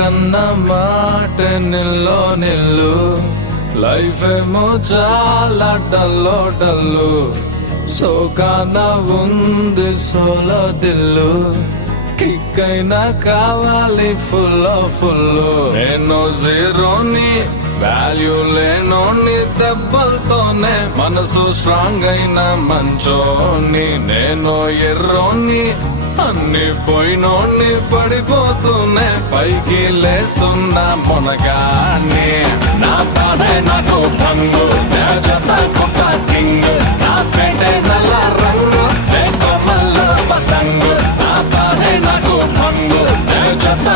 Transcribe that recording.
కన్న మాట నిల్లో నిల్లు లైఫ్ ఏమో చాలా డల్లు సోకాన ఉంది సోలో దిల్లు కిక్ అయినా కావాలి ఫుల్ నేను జీరోని వాల్యూ లేనోని దెబ్బలతోనే మనసు స్ట్రాంగ్ అయిన మంచోని నేను ఎర్రోని అన్ని పోయినోని పడిపోతూనే పైకి లేస్తున్నా మునగాన్ని నా బాధే నాకు భంగు జత కొత్త కింగ్ నా పేటే నల్ల రంగు కొమ్మల్లో పతంగు నా బాధే నాకు భంగు జత